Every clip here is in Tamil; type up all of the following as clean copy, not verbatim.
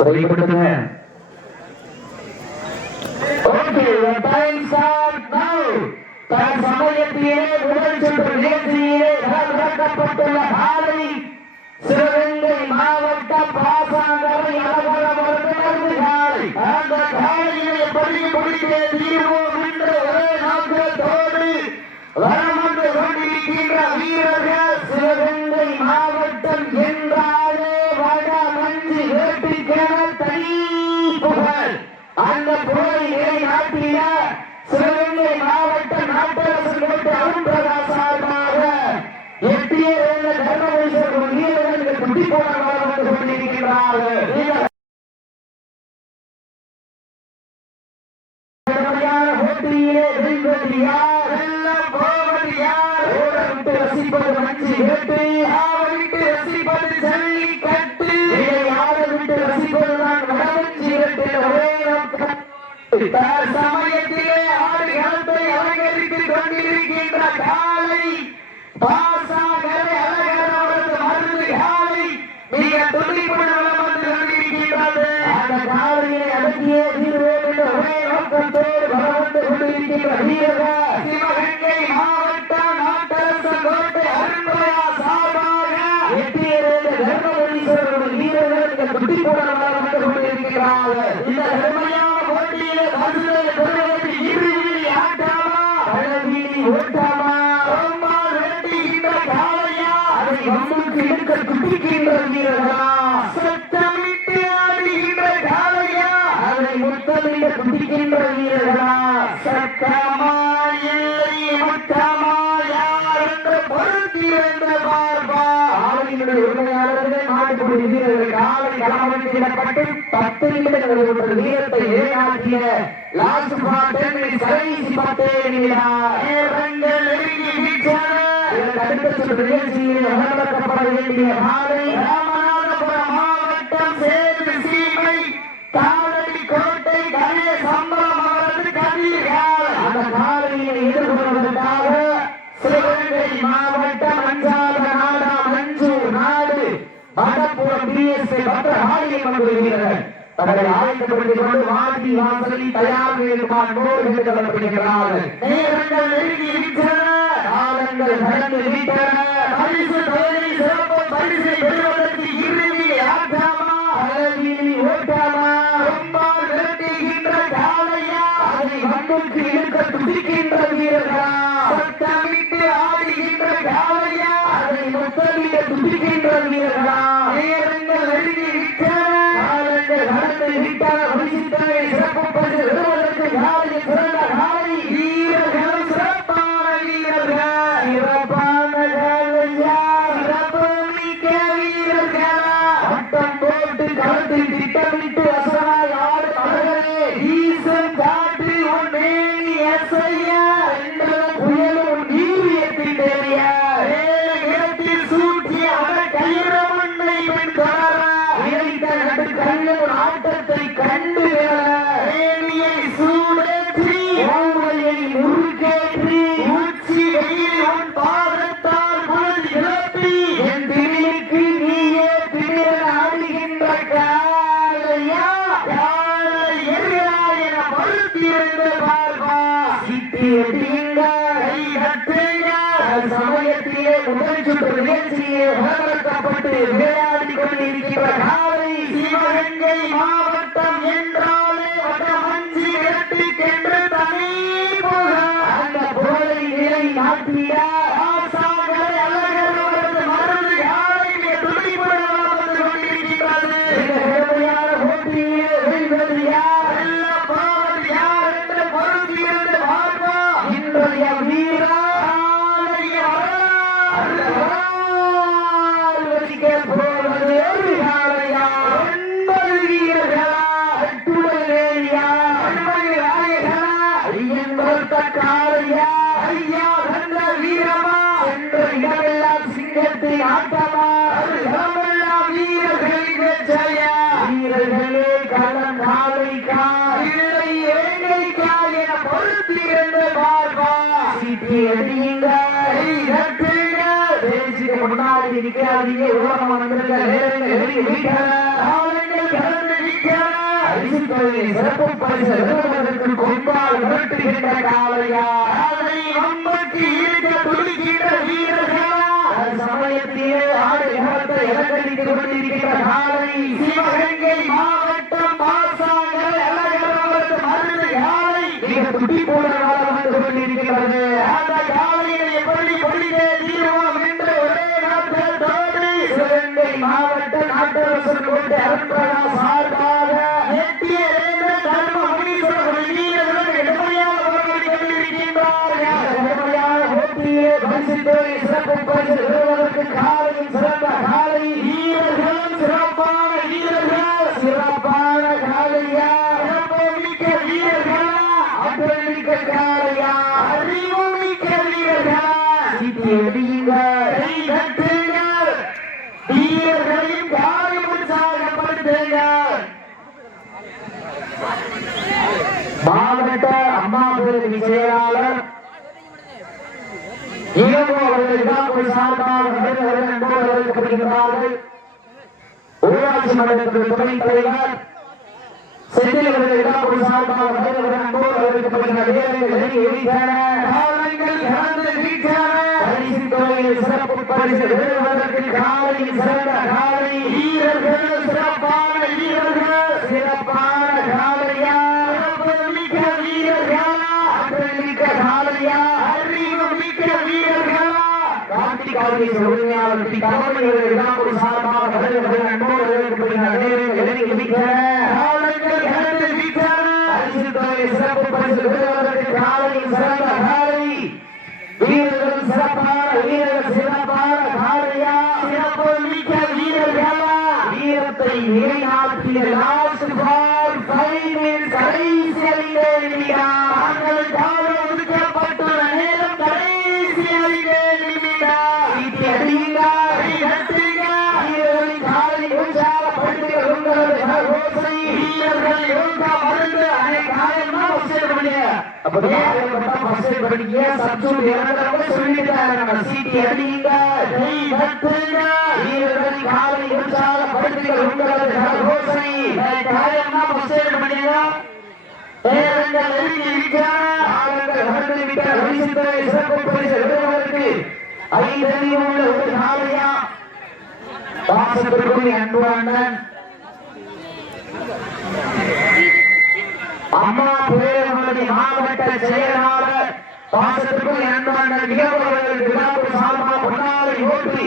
குறைப்படுத்துங்க. ஓகே, டைம் ஸ்டார்ட் நவ. தற்சமயத்திலே முதல் சுற்று நிகழ்ச்சியிலே களமிறக்கப்பட்டுள்ள காலை சிவகங்கை மாவட்டம் பாசாங்கரை அலவலவரது காலை. அந்த காலையை பள்ளி முடித்தே தீர்வோம் என்று ஒரே நோக்கத்தோடு வரமந்து கொண்டிருக்கின்ற வீரர்கள் சிவகங்கை மாவட்டம் என்றாலே வட மஞ்சு வேட்டிக்கென தனி புகழ். அந்த புகழை நாட்டிய சிவகங்கை மாவட்ட நாட்டரசு கோட்டை அருண்பிரகாஷ் சார்பாக எட்டிய தர்மபுரீஸ்வரர் வீரர்கள் குட்டி போராட்டம் வந்து கொண்டிருக்கிறார்கள். போட்டியிலே வெல்வது யார், எல்லாம் போவது யார், ஓடவிட்டு ரசிப்பது மஞ்சு வேட்டு, ஆவலிட்டு ரசிப்பது ஜல்லி கட்டு, ஆவலிட்டு ரசிப்பதுதான் வடமஞ்சி வேட்டு. ஒரே சமயத்திலே ஆடு களத்தை அலங்கரித்துக் கொண்டிருக்கின்ற காலை பாசாகரை அழகரவரது மருந்து காலை மிக துடிப்புடன் வந்து கொண்டிருக்கின்றது. அந்த காலையை அடக்கியே தீர்வோம் என்ற ஒரே நோக்கத்தோடு வந்து கொண்டிருக்கின்ற வீரர்கள் சிவகங்கை மாவட்டம் நாட்டரசு கோட்டை அருண்பிரகாஷ் சார்பாக எட்டியிலிருந்து தர்மபுரீஸ்வரர் வீரர்கள் துடிப்புடன் வந்து கொண்டிருக்கிறார்கள். இந்த பெருமையான போட்டியிலே பரிசுகளை பெறுவதற்கு இறுதி ஆட்டமா பழவீதி ஓட்டமா ரொம்பால் வெட்டுகின்ற காளையா அதை வம்புக்கு எடுக்க துடிக்கின்ற வீரர்களா, சத்தமிட்டு ஆடுகின்ற காளையா அதை முத்தமிட்டு துடிக்கின்ற வீரர்களா, சத்தமா இல்லை முத்தமா யார் என்று பொருத்தி என்று பார்ப்பா. ஆளுநருடைய உரிமையாளர்கள் மாட்டுப்படி வீரர்கள் காலை களமளிக்கப்பட்டு 10 நிமிடங்கள் வீரத்தை ஏகாற்றிய லாஸ்ட் பாட்டை கடைசி பாட்டை நேரங்கள் நெருங்கி வீழ்ச்சன. அடுத்த சுற்று நிகழ்ச்சியில் வழங்கப்பட வேண்டிய காலை ராமநாதபுரம் மாவட்டம் சேது சீமை காலடி கோட்டை கலே சம்பளம் அவரது கதிர்கள். அந்த காலையை எதிர்கொள்வதற்காக சிவகங்கை மாவட்டம் அஞ்சாவது நாடா மஞ்சூர் நாடு வடப்புறம் பிஎஸ்ஐ பத்திரகாளியை கொண்டிருக்கிறார்கள். தங்களை ஆயத்தப்படுத்திக் கொண்டு வாடி வாசலில் தயார் நிலைப்பாட்டோடு கொள்ளப்படுகிறார்கள். நேரங்கள் நெருங்கி விட்டன, காலங்கள் கடந்து விட்டன. பரிசு தொகையை சிறப்பு பரிசை பெறுவதற்கு இறுதி ஆட்டமா பழவீதி ஓட்டமா ரொம்பால் விரட்டுகின்ற காளையா அதை மண்ணுக்கு இழுக்க துடிக்கின்ற வீரர்களா, சத்தமிட்டு ஆடுகின்ற காளையா அதை முத்தமிட்டு துடிக்கின்ற வீரர்களா. நேரங்கள் நெருங்கி விட்டன, கடந்து விட்டான பரிசுத்தனை சிறப்பு பரிசு பெறுவதற்கு காலையில் சிறந்த காலை வீரர்கள் சிறப்பான வீரர்கள் சிறப்பான காலையா சிறப்பு மிக்க வீரர்கள் வட்டம் போட்டு களத்தில் திட்டமிட்டு அசராய் ஆடு மகனே ஈசன் காட்டு உன் மேனி அசையா என்ற புயலும் வீரியத்தின் தேறிய இடத்தில் சூட்டிய அவர் கயிறமண்ணை பெண் தொடர கண்கள் ஆட்டத்தை கண்டு வேணியை சூடேற்றி ஓமையை முருகேற்றி உச்சி வெயில் உன் பாதத்தால் புகழ் இழப்பி என் திடீருக்கு நீயே திடீரென ஆடுகின்ற காலையா காலை எரியா என பருத்திருந்து பார்ப்பா சிட்டி எட்டியுங்க கை கட்டுங்க. சமயத்திலே முதல் சுற்று நிகழ்ச்சியை வளர்க்கப்பட்டு விளையாடி கொண்டிருக்கின்ற காலை சிவகங்கை மாவட்டம் என்றாலே வடமஞ்சி வேட்டுக்கென்று தனி புகழ். அந்த புகழை நிலை நாட்டிய ஆசாகரை அழகரவரது மருந்து காலை துடிப்புடன் வந்து கொண்டிருக்கிறது. இந்த பெருமையான போட்டியிலே வெல்வது யார், எல்லாம் போவது யார் என்று பொறுத்திருந்து பார்ப்பா. இன்றைய வீரா போவது ஒரு காலையா 9 வீரர்களா 8 வேலியா 9 ராயர்களா ஐயன் கொடுத்த காலையா ஐயா வந்த வீரமா என்று இடமெல்லாம் சிங்கத்தின் ஆட்டமா இடமெல்லாம் வீரர்களின் வெச்சையா வீரர்களே களம் நாளைக்கா இல்லை வேங்கைக்கா என பொறுத்திருந்து பார்ப்பா. சிட்டி அடியுங்க பேச்சுக்கு முன்னாடி நிற்காதீங்க உலகம் வந்திருக்க சிறப்பு பரிசு பெறுவதற்கு கொம்பால் விரட்டுகின்ற காலையா சமயத்திலே ஆடு முகத்தை இலக்கணித்துக் கொண்டிருக்கின்ற காலை சிவகங்கை மாவட்டம் மிக துட்டி போல வந்து கொண்டிருக்கிறது. அந்த காலையை எப்படி கொள்ளிலே தீர்வோம் என்று ஒரே நாட்களோடு சிவகங்கை மாவட்ட நாட்டரசன் கோட்டை அருண்பிரகா சார்பாக எட்டிய தர்ம முனீஸ்வரர் வீரர்கள் எளிமையாக போராடி கொண்டிருக்கின்றார்கள். எளிமையான போட்டியை பரிசுத்தோரை சிறப்பு பரிசு பெறுவதற்கு காலையும் சிறந்த காலை வீரர்களும் சிறப்பான வீரர்கள் சிறப்பான காலையா மிக்க வீரர்கள் மிக்க காலையா அறிவுமிக்க வீரர்கள் சீட்டி அடியுங்கள் வீரர்களையும் காயம் உற்சாகப்படுத்துங்கள். மாவட்ட அம்மா பேரவை செயலாளர் ஊராட்சி மன்றத்திற்கு துணைத் தலைவர் செந்தில் சிறப்பு பரிசு பெறுவதற்கு காலையில் சிறந்த காலை வீரர்கள் சிறப்பான வீரர்கள் சிறப்பான காலையா மிக்க வீரர்களா மிக்க காலையா அறிவு மிக்க வீரர்களா காந்தி காவலி உரிமையாளர் சார்பாக சிறப்பு பரிசு பெறுவதற்கு காலையில் சிறந்த காலை வீரர்கள் சிறப்பான வீரர்கள் சிறப்பான காலையா சிறப்பு மிக்க வீரர்களா வீரத்தை நிலைநாட்டிய லாஸ்ட் பால் ஃபைனல் கடைசி அணிகள் காலம் ஒதுக்கப்பட்டுள்ள நேரம் கடைசி அணிகள் வீரர்களின் காலை உற்சாகப்படுத்த உங்களது வீரர்கள் அம்மா பேரவர்களுடைய மாவட்ட செயலாளர் பாசத்துக்கும் அன்பான நிகழ்வுகள் விழாவுக்கு சார்பாக பொன்னாலை ஓட்டி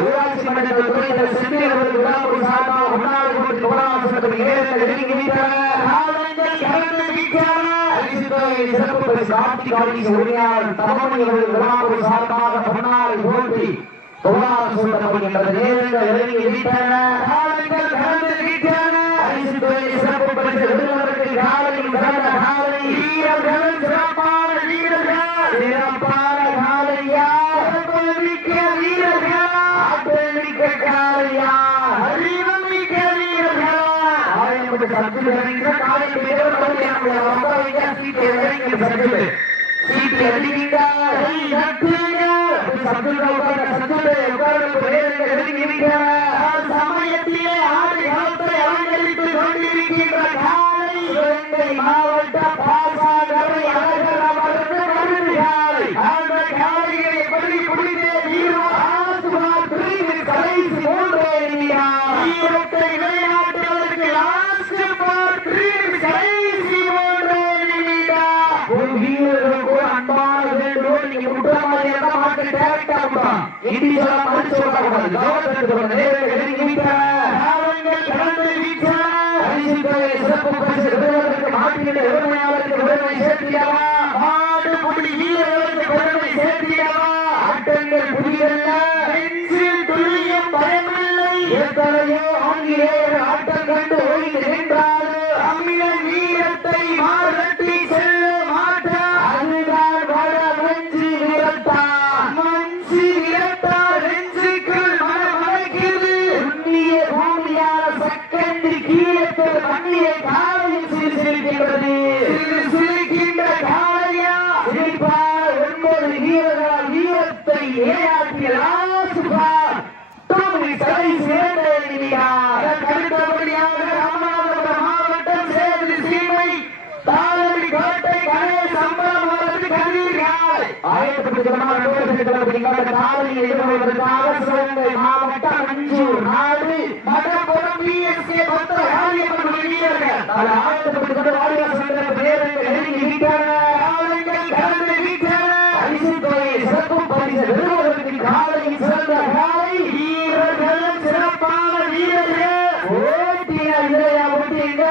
ஊராட்சி மன்ற துறையில் சென்னையில் விழாவுக்கு சார்பாக பொன்னாலை ஓட்டி சிறப்பு பரிசு காந்தி காவலி உரிமையாளர் தமிழ் விழாவுக்கு சார்பாக பொன்னாலை ஓட்டி சிறப்பு பரிசு பெறுவதற்கு காலையில் சிறந்த காலை வீரர்கள் சிறப்பான வீரர்கள் சிறப்பான காலையா மிக்க வீரர்கள் மிக்க காலையா அறிவுமிக்க வீரர்கள் சீட்டு சமயத்திலே ஆறு காலத்தை அலங்கரித்துக் கொண்டிருக்கின்ற காலை மாவட்ட பாசாகரை அந்த காலையை எப்படி குடித்தே கடைசி மூன்றே வீரத்தை விளையாட்டுவதற்கு கடைசி மூன்றே ஒரு வீரர்கள் கூட அன்பான வேண்டும். நீங்க முட்டா மாதிரி எல்லாம் மாட்டு டேரக்டா விட்டான் இந்தி சொல்ல மறுத்து சொல்லக்கூடாது சிறப்பு பரிசு பெறுவதற்கு மாட்டின் உரிமையாளருக்கு பெருமை சேர்த்தியவா மாடு புள்ளி வீரர்களுக்கு பெருமை சேர்த்தியவா ஆட்டங்கள் புதியல்ல நெஞ்சில் துளியும் பயமில்லை எத்தனையோ ஆங்கிலேயர் ஆட்டம் கண்டு ஓய்ந்து நின்றாலும் அம்மியன் வீரத்தை மாறட்டி செல்ல மாட்டா அதுதான் வட மஞ்சி விரட்டான் மஞ்சி விரட்டால் நெஞ்சுக்குள் மனமடைக்கிறது உண்ணிய பூமியான சக்கந்தி கீழத்து மண்ணியை காலையில் சிரிக்கின்றது சிரிக்கின்ற காலையா சிரிப்பால் 9 வீரர்கள் தாளடி கோட்டை கணேஷ் சம்பளம் அவரது கண்ணீர்கள் ஆயத்தப்படுத்தப்பட்ட தாளடி எதிர்கொள்வதற்காக சிவகங்கை மாவட்டம் மஞ்சூர் நாடு மடப்புறம் பிஎஸ்கே பத்திர காரியமன்ற வீரர்கள் ஆயத்தப்படுத்தப்பட்ட வாடிவாசல் சென்ற பேரர்கள் நெருங்கி விட்டன கடந்து விட்டன அரிசித்துறை சிறப்பு பரிசு பெறுவதற்கு காலையில் சிறந்த காலை வீரர்கள் சிறப்பான வீரர்கள் ஓட்டிய இளையா ஓட்டி எங்க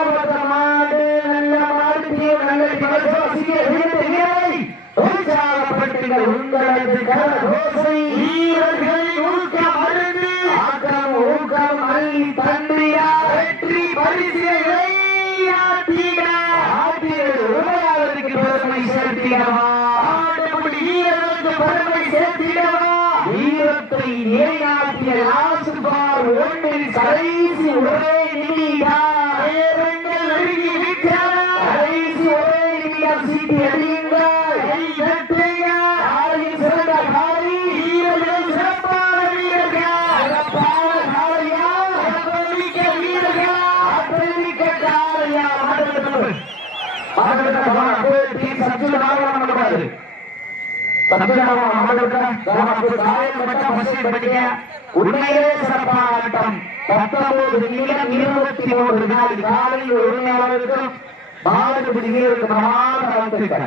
மாடு நல்ல மாடு நல்ல வீரரை உற்சாகப்படுத்துங்கள் உங்களது கரகோசை வீரர்களை ஊக்கம் அருந்து ஆக்கம் ஊக்கம் அள்ளி தன்மையா வெற்றி பரிசை உரையாளருக்கு பெருமை சேர்த்திடவா ஆடப்படி வீரர்களுக்கு பெருமை சேர்த்திடவா வீரத்தை நிலைநாட்டிய ஆசுபார் ஒன்றில் கடைசி ஒரே நிமிடா நேரங்கள் நெருங்கி விட்டன கடைசி ஒரே நிமிடம் சீட்டி அடியுங்கள் சிறந்த காலை வீரர்கள் சிறப்பான வீரர்கள் சிறப்பான காலையா சிறப்புமிக்க வீரர்கள் ஆற்றல்மிக்க காலையா உண்மையிலே சிறப்பான ஆட்டம் 19 நிமிடம் 23 வினாடி காலையில் உரிமையாளருக்கும் பாலகுடி வீரருக்கு பிரமாண வாழ்த்துக்கள்.